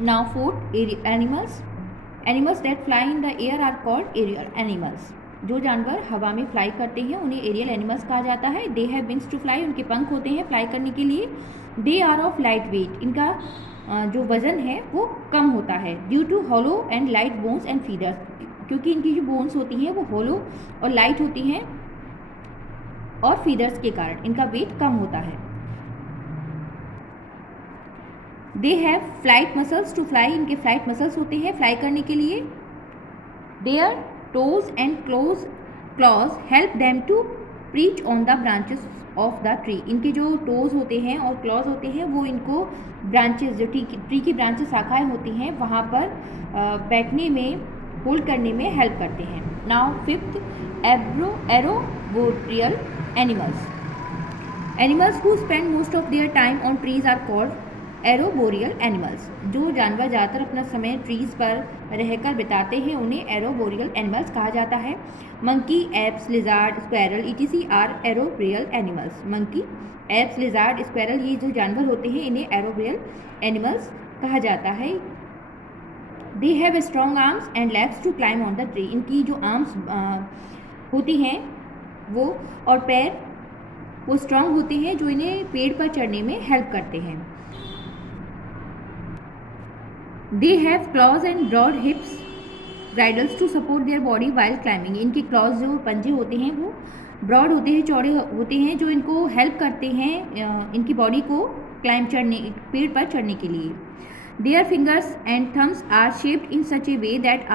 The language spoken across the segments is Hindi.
Now fourth, animals. Animals that fly in the air are called aerial animals. जो जानवर हवा में फ्लाई करते हैं उन्हें एरियल एनिमल्स कहा जाता है। They have wings to fly, उनके पंख होते हैं फ्लाई करने के लिए। They are of light weight, इनका जो वज़न है वो कम होता है। Due to hollow and light bones and feathers, क्योंकि इनकी जो बोन्स होती हैं वो हॉलो और लाइट होती हैं, और फीडर्स के कारण इनका वेट कम होता है। They have flight muscles to fly, इनके फ्लाइट मसल्स होते हैं फ्लाई करने के लिए। Their toes and claws help them to reach on the branches of the tree, इनके जो टोज होते हैं और क्लॉज होते हैं वो इनको ब्रांचेस, जो ट्री की ब्रांचेस शाखाएँ होती हैं वहाँ पर बैठने में, होल्ड करने में हेल्प करते हैं। Now fifth, arboreal animals. Animals who spend most of their time on trees are called arboreal animals. जो जानवर ज़्यादातर अपना समय ट्रीज पर रहकर बिताते हैं उन्हें एरोबोरियल एनिमल्स कहा जाता है। Monkey, apes, lizard, squirrel etc are arboreal animals. Monkey, apes, lizard, squirrel ये जो जानवर होते हैं इन्हें एरोबोरियल एनिमल्स कहा जाता है। They have strong arms and legs to climb on the tree, इनकी जो आर्म्स होती हैं वो और पैर वो स्ट्रॉन्ग होते हैं जो इन्हें पेड़ पर चढ़ने में हेल्प करते हैं। They have claws and broad hips bridles to support their body while climbing, इनके क्लॉज जो पंजे होते हैं वो ब्रॉड होते हैं, चौड़े होते हैं, जो इनको हेल्प करते हैं इनकी बॉडी को क्लाइंब चढ़ने, पेड़ पर चढ़ने के लिए। Their fingers and thumbs are shaped in such a way that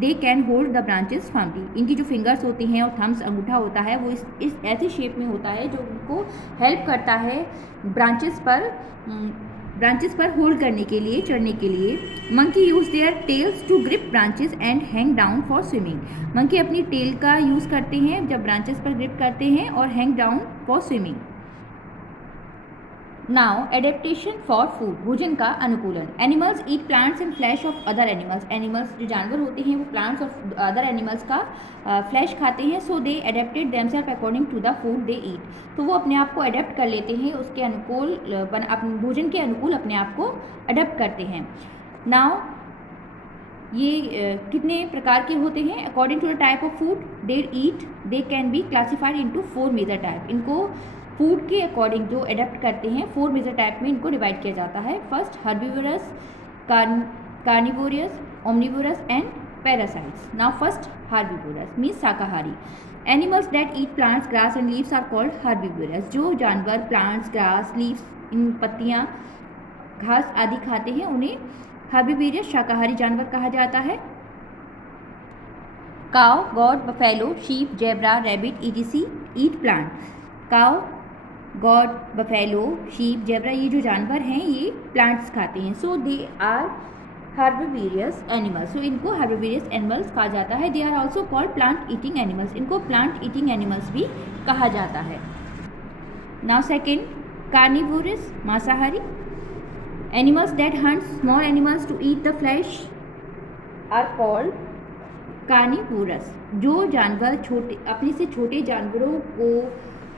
they can hold the branches firmly, इनकी जो फिंगर्स होती हैं और थम्स अंगूठा होता है वो इस ऐसी शेप में होता है जो उनको हेल्प करता है ब्रांचेस पर होल्ड करने के लिए, चढ़ने के लिए। Monkey use their tails to grip branches and hang down for swinging, monkey अपनी टेल का यूज़ करते हैं जब ब्रांचेस पर ग्रिप करते हैं, और hang down for swinging. Now adaptation for food, भोजन का अनुकूलन। Animals eat plants and flesh of other animals, animals जो जानवर होते हैं वो प्लांट्स और अदर एनिमल्स का फ्लैश खाते हैं। So they adapted themselves according to the food they eat, तो वो अपने आप को अडेप्ट कर लेते हैं, उसके अनुकूल अपने भोजन के अनुकूल अपने आप को अडेप्ट करते हैं। नाउ ये कितने प्रकार के होते हैं? According to the type of food they eat they can be classified into 4 major type, इनको फूड के अकॉर्डिंग जो अडेप्ट करते हैं 4 मेजर टाइप में इनको डिवाइड किया जाता है। First, herbivorous, carnivorous, omnivorous and parasites. Now first, herbivorous means शाकाहारी। Animals that eat plants, grass and leaves are called herbivorous, जो जानवर प्लांट्स, ग्रास, लीव्स, इन पत्तियाँ, घास आदि खाते हैं उन्हें हर्बीवोरस शाकाहारी जानवर कहा जाता है। Cow, goat, buffalo, sheep, zebra, rabbit etc eat plant. Cow, goat, buffalo, sheep, zebra ये जो जानवर हैं ये प्लांट्स खाते हैं। So they are herbivorous animals, so इनको हर्बीवोरस एनिमल्स कहा जाता है। They are also called plant eating animals, इनको प्लांट ईटिंग एनिमल्स भी कहा जाता है। नाउ सेकेंड, कार्निवोरस मांसाहारी। Animals that hunt small animals to eat the flesh are called carnivorous, जो जानवर अपने से छोटे जानवरों को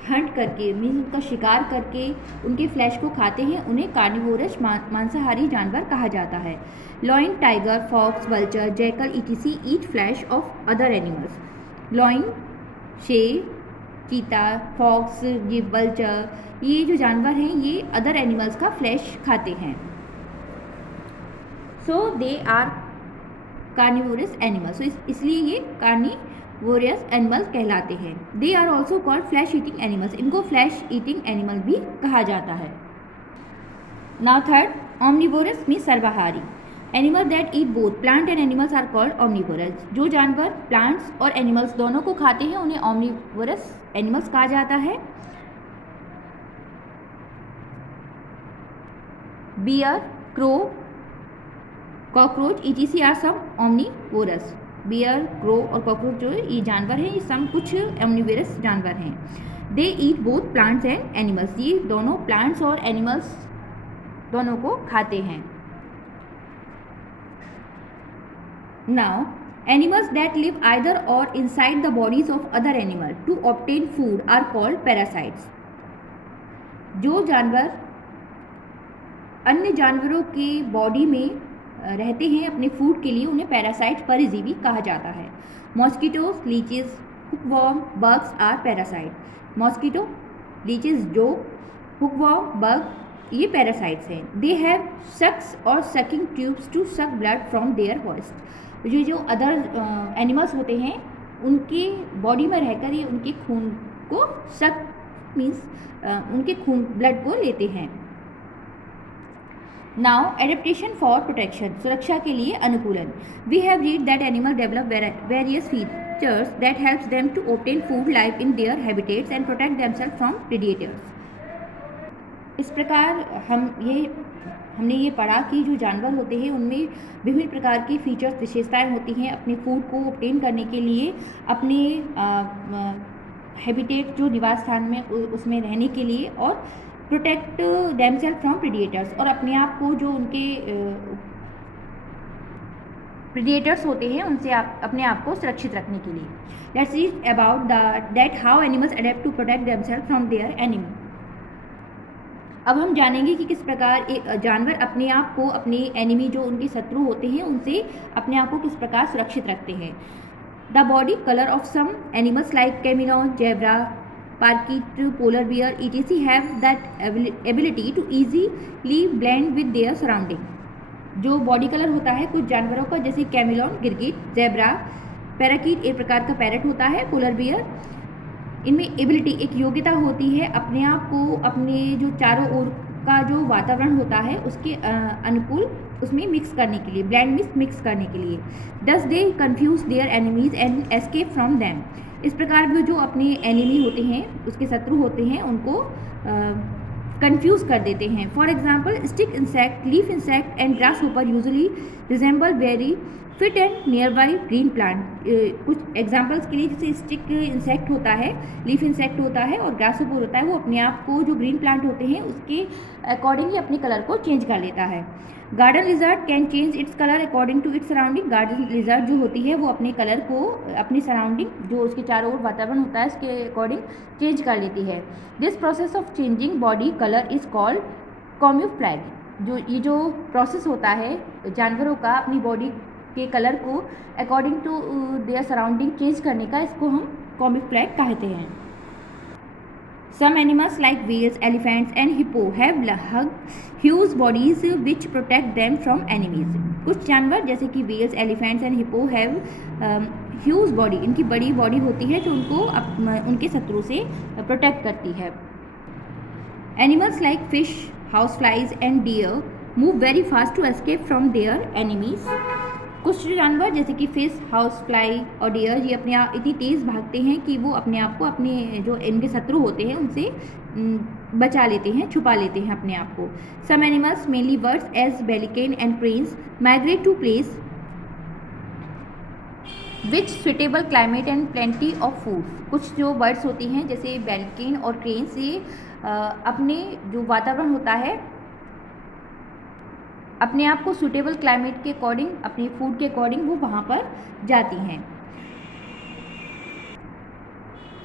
हंट करके मीन्स उनका शिकार करके उनके फ्लैश को खाते हैं उन्हें कार्निवोरस मांसाहारी जानवर कहा जाता है। Lion, tiger, fox, vulture, jackal etc eat flesh of other animals. Lion, शेर, चीता, फॉक्स, ये वल्चर, ये जो जानवर हैं ये अदर एनिमल्स का फ्लैश खाते हैं। So they are carnivorous animals, so इसलिए ये कार्निवोरस एनिमल्स कहलाते हैं। They are also called flesh eating animals, इनको फ्लैश ईटिंग एनिमल भी कहा जाता है। नाउ थर्ड, ओमनिवोरस मीन्स सर्वाहारी। Animal that eat both plant and animals are called omnivorous, जो जानवर प्लांट्स और एनिमल्स दोनों को खाते हैं उन्हें ओमनिवोरस एनिमल्स कहा जाता है। Bear, crow, cockroach etc are some omnivorous. Bear, crow और कॉकरोच जो ये जानवर हैं ये सम कुछ ओमनिवोरस जानवर हैं। They eat both plants and animals, ये दोनों प्लांट्स और एनिमल्स दोनों को खाते हैं। Now animals that live either or inside the bodies of other animal to obtain food are called parasites, जो जानवर अन्य जानवरों के बॉडी में रहते हैं अपने फूड के लिए, उन्हें पैरासाइट परजीवी कहा जाता है। Mosquitoes, leeches, hookworm, bugs are parasite. Mosquito, leeches, जो हुकवॉर्म, बग, ये पैरासाइट्स हैं। दे हैव सक्स और sucking tubes to suck blood from their host. जो अदर एनिमल्स होते हैं उनके बॉडी में रहकर ये उनके खून को सक मीन्स उनके खून ब्लड को लेते हैं। नाउ एडेप्टेशन फॉर प्रोटेक्शन, सुरक्षा के लिए अनुकूलन। We have read that animal develop various features that helps them to obtain food live in their habitats and protect themselves from predators. इस प्रकार हमने ये पढ़ा कि जो जानवर होते हैं उनमें विभिन्न प्रकार की फीचर्स, विशेषताएं होती हैं अपने फूड को ऑब्टेन करने के लिए, अपने हैबिटेट जो निवास स्थान में उसमें रहने के लिए, और प्रोटेक्ट देमसेल्फ फ्रॉम प्रेडिएटर्स, और अपने आप को जो उनके प्रेडिएटर्स होते हैं उनसे अपने आप को सुरक्षित रखने के लिए। Let's read about that how animals adapt to protect themselves from their enemy. अब हम जानेंगे कि किस प्रकार एक जानवर अपने आप को, अपने एनिमी जो उनके शत्रु होते हैं, उनसे अपने आप को किस प्रकार सुरक्षित रखते हैं। The body colour of some animals like chameleon, zebra, parakeet, polar bear etc have that ability to easily blend with their surrounding. जो बॉडी कलर होता है कुछ जानवरों का, जैसे कैमिलॉन गिरगिट, जेब्रा पैराकीट एक प्रकार का पैरट होता है, पोलर बियर, इनमें एबिलिटी एक योग्यता होती है अपने आप को अपने जो चारों ओर का जो वातावरण होता है उसके अनुकूल उसमें मिक्स करने के लिए, ब्लेंड मिक्स करने के लिए। Thus they confuse their enemies and escape from them. इस प्रकार वो जो अपने एनिमी होते हैं, उसके शत्रु होते हैं, उनको कंफ्यूज कर देते हैं। For example stick insect, leaf insect and grass hopper usually resemble very fit and near by green plant. कुछ एग्जाम्पल्स के लिए, जैसे स्टिक इंसेक्ट होता है, लीफ इंसेक्ट होता है और ग्रास होपर होता है, वो अपने आप को जो ग्रीन प्लांट होते हैं उसके अकॉर्डिंग ही अपने कलर को चेंज कर लेता है। Garden lizard can change its colour according to its surrounding. Garden lizard जो होती है वो अपने कलर को अपनी सराउंडिंग, जो उसके चारों ओर वातावरण होता है, उसके अकॉर्डिंग चेंज कर लेती है। This process of changing body colour is called camouflage. ये जो प्रोसेस होता है जानवरों का अपनी बॉडी के कलर को according to their surrounding change करने का, इसको हम कैमोफ्लेज कहते हैं। Some animals like whales, elephants and hippo have huge bodies which protect them from enemies. कुछ जानवर जैसे कि whales, elephants and hippo have huge body, इनकी बड़ी बॉडी होती है जो उनको उनके शत्रु से प्रोटेक्ट करती है। Animals like fish, houseflies and deer move very fast to escape from their enemies. कुछ जानवर जैसे कि फिश, हाउस फ्लाई और डियर, ये अपने आप इतनी तेज़ भागते हैं कि वो अपने आप को अपने जो इनके शत्रु होते हैं उनसे बचा लेते हैं, छुपा लेते हैं अपने आप को। Some animals mainly birds as pelican and cranes migrate to place which suitable climate and plenty of food. कुछ जो बर्ड्स होती हैं जैसे पेलिकन और क्रेन्स, ये अपने जो वातावरण होता है अपने आप को सूटेबल क्लाइमेट के अकॉर्डिंग, अपने फूड के अकॉर्डिंग वो वहाँ पर जाती हैं।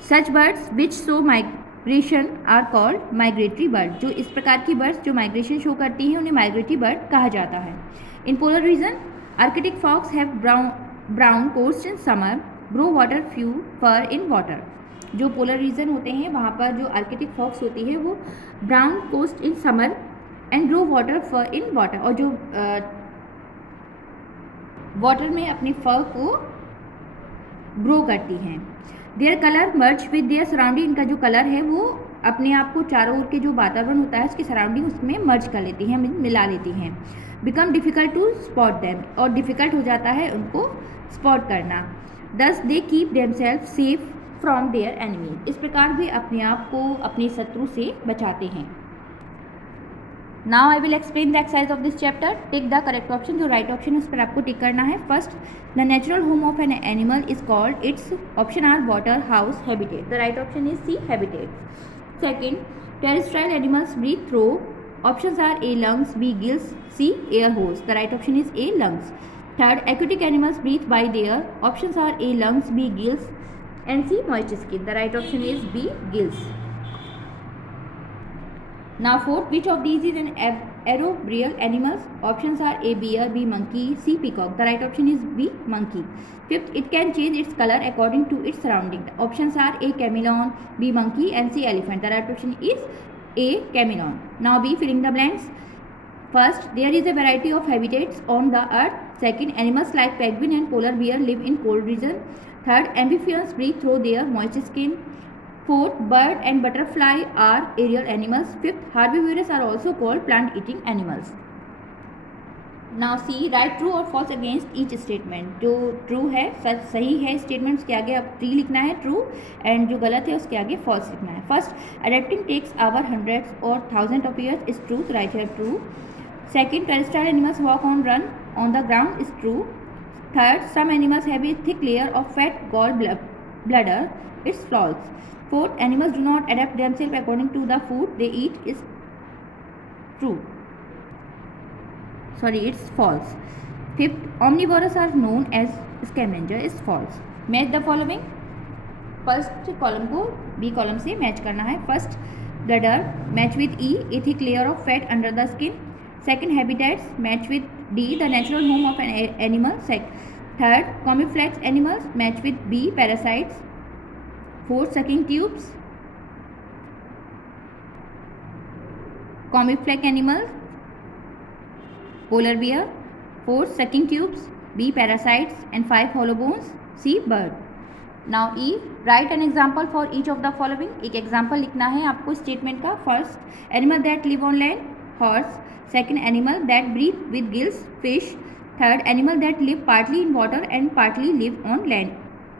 Such birds which show migration are called migratory bird. जो इस प्रकार की बर्ड्स जो माइग्रेशन शो करती हैं उन्हें माइग्रेटरी बर्ड कहा जाता है। In polar region arctic fox have brown coat in summer, grow white few fur in winter. जो पोलर रीजन होते हैं वहाँ पर जो आर्कटिक फॉक्स होती है वो brown coat in summer and grow white fur in winter, और जो वाटर में अपने फर को ग्रो करती हैं। Their colour merge with their surrounding. इनका जो कलर है वो अपने आप को चारों ओर के जो वातावरण होता है उसकी सराउंडिंग उसमें मर्ज कर लेती हैं, मिला लेती हैं। Become difficult to spot them, और डिफ़िकल्ट हो जाता है उनको स्पॉट करना। Thus they keep themself safe from their enemy. इस प्रकार भी अपने आप को अपने शत्रु से बचाते हैं। Now I will explain the exercise of this chapter. Take the correct option. जो right option है उस पर आपको टिक करना है। First, the natural home of an animal is called, its option are water, house, habitat. The right option is C, habitat. Second, terrestrial animals breathe through. Options are A, lungs, B, gills, C, air holes. The right option is A, lungs. Third, aquatic animals breathe by the air. Options are A, lungs, B, gills, and C, moist skin. The right option is B, gills. Now fourth, which of these is an arboreal animals? Options are A bear, B monkey, C peacock. The right option is B monkey. Fifth, it can change its color according to its surrounding. The options are A chameleon, B monkey, and C elephant. The right option is A chameleon. Now B, filling the blanks. First, there is a variety of habitats on the earth. Second, animals like penguin and polar bear live in cold region. Third, amphibians breathe through their moist skin. Fourth, bird and butterfly are aerial animals. Fifth, herbivorous are also called plant-eating animals. Now see, write true or false against each statement. जो true है, सही है statement, उसके आगे अब true लिखना है true, and जो गलत है उसके आगे false लिखना है. First, adapting takes hours, hundreds or thousands of years is true. Write here true. Second, terrestrial animals walk on run on the ground is true. Third, some animals have a thick layer of fat gallbladder. It's false. Fourth, animals do not adapt themselves according to the food they eat is true. Sorry, it's false. Fifth, omnivores are known as scavenger is false. Match the following. First column को बी कॉलम से मैच करना है. First, blubber match with E, a thick layer of fat under the skin. Second, habitats match with D, the natural home of an animal. Third, camouflage animals match with B, parasites. Fourth, sucking tubes, camouflage animals, polar bear. Fourth, sucking tubes. B, parasites. And 5, hollow bones. C, bird. Now E, write an example for each of the following. एक example लिखना है आपको statement का. First, animal that live on land, horse. Second, animal that breathe with gills, fish. Third, animal that live partly in water and partly live on land,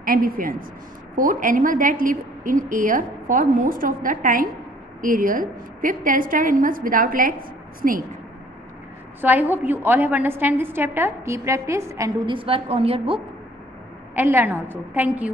amphibians. Fourth, animal that live in air for most of the time, aerial. Fifth, terrestrial animals without legs, snake. So I hope you all have understand this chapter. Keep practice and do this work on your book and learn also. Thank you.